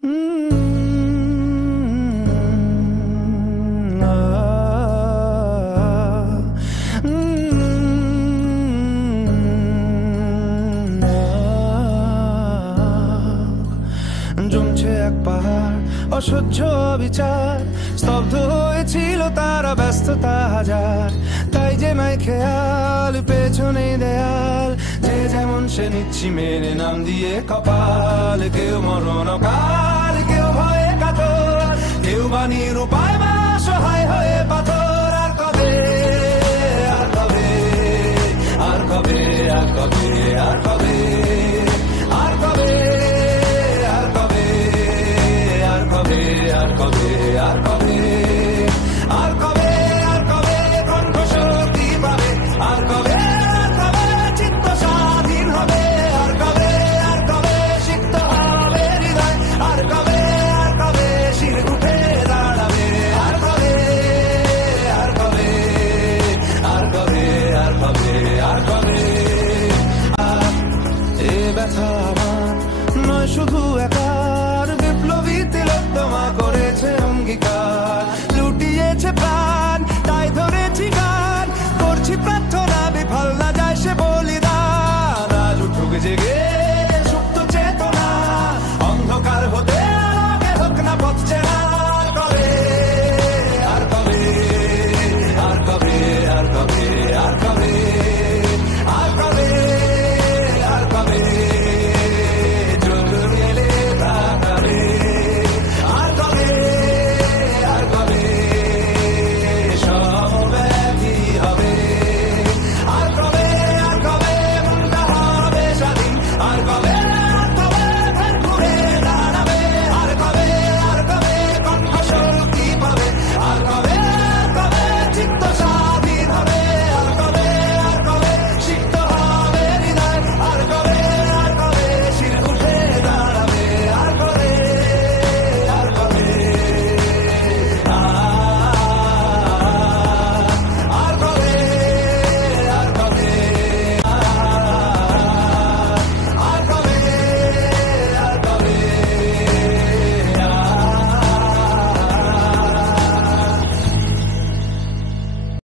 জমছে এক পাহাড় অসহ্য বিচার, স্তব্ধ হয়েছিল তারা, ব্যস্ততা হাজার, তাই যে নাই খেয়াল, পেছনে দেয়াল, যে যেমন সে নিচ্ছি মেনে নাম দিয়ে কপাল। কেউ মরণ কাল, কেউ ভয়ে কাতর, কেউ বা নিরুপায় বা সহায় হয়ে পাথর। আর কবে, আর কবে, আর কবে, আর কবে, আর কবে, আর কবে, আর কবে, আর কবে, আর কবে, আর কবে, আর কবে, আর কবে কণ্ঠ শক্তি পাবে, আর কবে, আর কবে চিত্ত স্বাধীন হবে, আর কবে, আর কবে সিক্ত হবে হৃদয়, আর কবে,